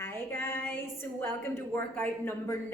Hi guys, so welcome to workout number 9,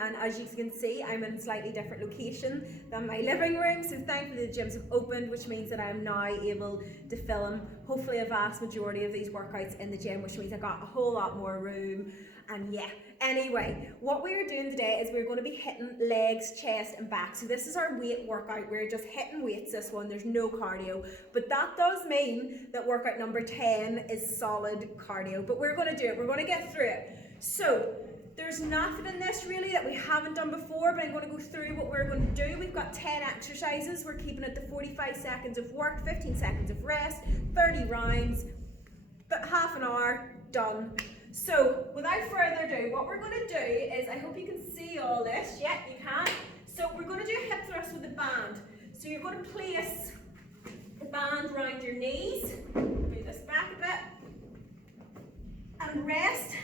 and as you can see I'm in a slightly different location than my living room, so thankfully the gyms have opened, which means that I'm now able to film hopefully a vast majority of these workouts in the gym, which means I got a whole lot more room. And yeah, anyway, what we're doing today is we're going to be hitting legs, chest and back. So this is our weight workout. We're just hitting weights this one, there's no cardio, but that does mean that workout number 10 is solid cardio, but we're going to do it, we're going to get through it. So there's nothing in this really that we haven't done before, but I'm going to go through what we're going to do. We've got 10 exercises. We're keeping it to 45 seconds of work, 15 seconds of rest, 30 rounds, half an hour, done. So without further ado, what we're going to do is, I hope you can see all this. Yeah, you can. So we're going to do a hip thrust with a band. So you're going to place the band around your knees. Move this back a bit. And rest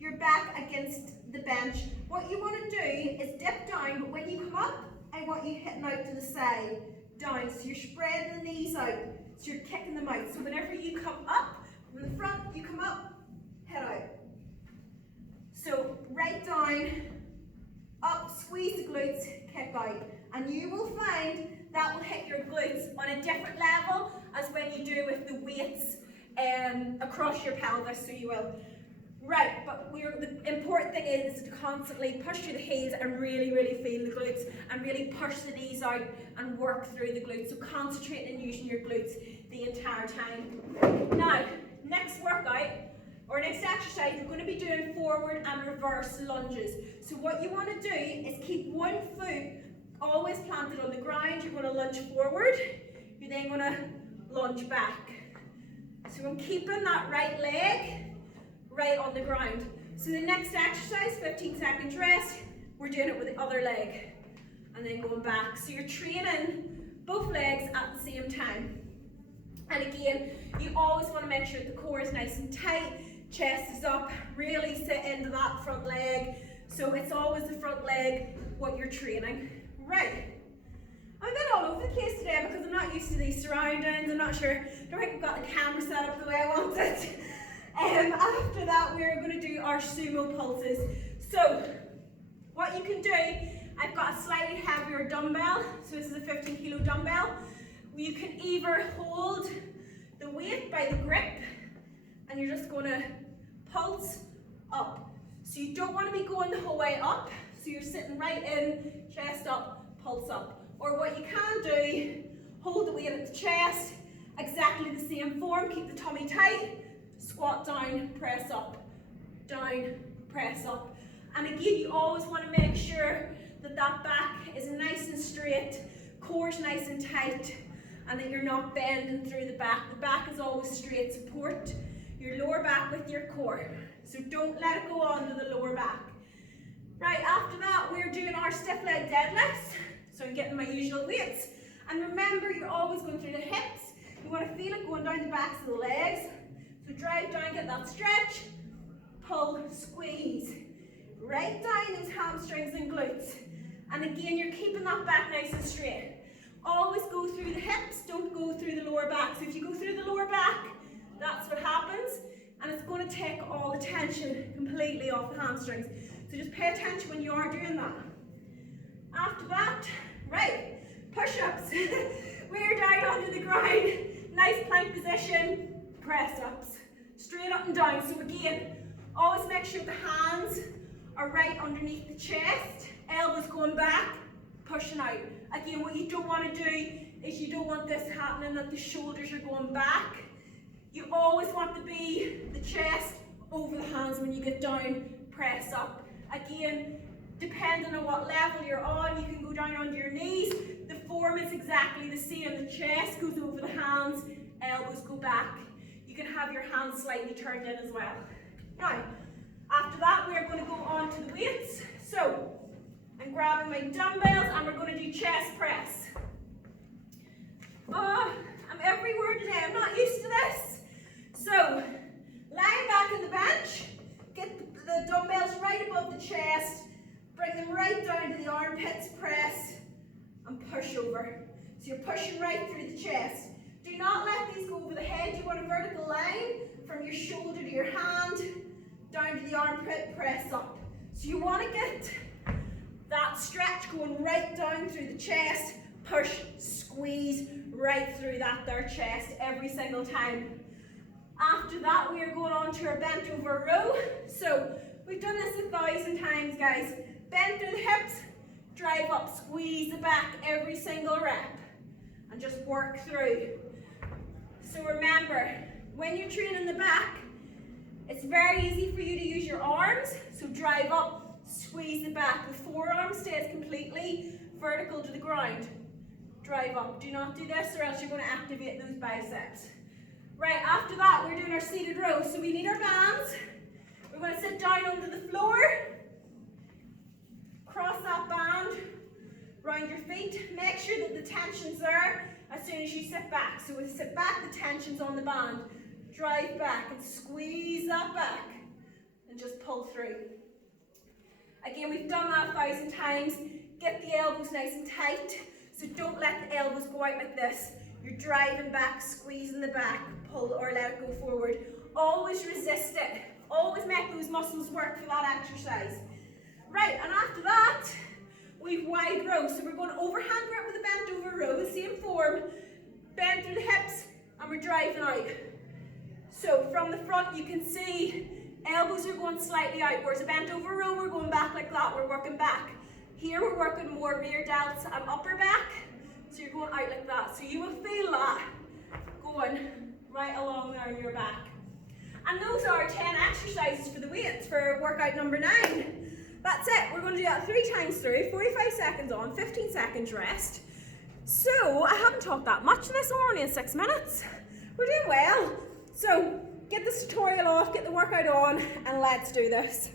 your back against the bench. What you want to do is dip down, but when you come up, I want you hitting out to the side, down. So you're spreading the knees out, so you're kicking them out. So whenever you come up from the front, you come up, head out. So right down, up, squeeze the glutes, kick out. And you will find that will hit your glutes on a different level as when you do with the weights across your pelvis, so you will. Right, but the important thing is to constantly push through the heels and really feel the glutes and really push the knees out and work through the glutes. So concentrate on using your glutes the entire time. Now, next workout, or next exercise, we're going to be doing forward and reverse lunges. So what you want to do is keep one foot always planted on the ground. You're going to lunge forward. You're then going to lunge back. So I'm keeping that right leg right on the ground. So the next exercise, 15 seconds rest, we're doing it with the other leg. And then going back. So you're training both legs at the same time. And again, you always want to make sure the core is nice and tight. Chest is up, really sit into that front leg. So it's always the front leg what you're training. Right. I'm a bit all over the place today because I'm not used to these surroundings. I'm not sure, I don't think I've got the camera set up the way I want it. After that, we're going to do our sumo pulses. So what you can do, I've got a slightly heavier dumbbell. So this is a 15 kilo dumbbell. You can either hold the weight by the grip and you're just going to pulse up. So you don't want to be going the whole way up. So you're sitting right in, chest up, pulse up. Or what you can do, hold the weight at the chest, exactly the same form, keep the tummy tight, squat down, press up, down, press up. And again, you always want to make sure that that back is nice and straight, core's nice and tight, and that you're not bending through the back. The back is always straight. Support your lower back with your core. So don't let it go onto the lower back. Right, after that, we're doing our stiff leg deadlifts. So I'm getting my usual weights. And remember, you're always going through the hips. You want to feel it going down the backs of the legs. So drive down, get that stretch, pull, squeeze. Right down those hamstrings and glutes. And again, you're keeping that back nice and straight. Always go through the hips, don't go through the lower back. So if you go through the lower back, that's what happens. And it's going to take all the tension completely off the hamstrings. So just pay attention when you are doing that. After that, right, push-ups. We're down onto the ground, nice plank position, press-ups. Straight up and down. So again, always make sure the hands are right underneath the chest, elbows going back, pushing out. Again, what you don't want to do is you don't want this happening that the shoulders are going back. You always want to be the chest over the hands when you get down, press up. Again, depending on what level you're on, you can go down onto your knees. The form is exactly the same. The chest goes over the hands, elbows go back. You can have your hands slightly turned in as well. Now, after that, we're going to go on to the weights. So, I'm grabbing my dumbbells and we're going to do chest press. I'm everywhere today. I'm not used to this. So, lying back on the bench, get the dumbbells right above the chest, bring them right down to the armpits, press, and push over. So you're pushing right through the chest. Do not let these go over the head. You want a vertical line from your shoulder to your hand, down armpit press up. So you want to get that stretch going right down through the chest, push, squeeze right through that there chest every single time. After that, we are going on to our bent over row. So we've done this 1,000 times, guys. Bend through the hips, drive up, squeeze the back every single rep, and just work through. So remember, when you're training the back, it's very easy for you to use your arms. So drive up, squeeze the back. The forearm stays completely vertical to the ground. Drive up. Do not do this or else you're going to activate those biceps. Right, after that, we're doing our seated row. So we need our bands. We're going to sit down onto the floor. Cross that band round your feet. Make sure that the tension's there as soon as you sit back. So we sit back, the tension's on the band. Drive back and squeeze that back and just pull through. Again, we've done that 1,000 times. Get the elbows nice and tight. So don't let the elbows go out like this. You're driving back, squeezing the back, pull or let it go forward. Always resist it. Always make those muscles work for that exercise. Right, and after that, we've wide row. So we're going overhand grip with a bent over row, same form. Bend through the hips, and we're driving out. So from the front, you can see elbows are going slightly out. Whereas a bent over row, we're going back like that. We're working back. Here, we're working more rear delts and upper back. So you're going out like that. So you will feel that going right along there in your back. And those are 10 exercises for the weights for workout number 9. That's it. We're going to do that 3 times through, 45 seconds on, 15 seconds rest. So I haven't talked that much in this, we're only in 6 minutes. We're doing well. So get this tutorial off, get the workout on, and let's do this.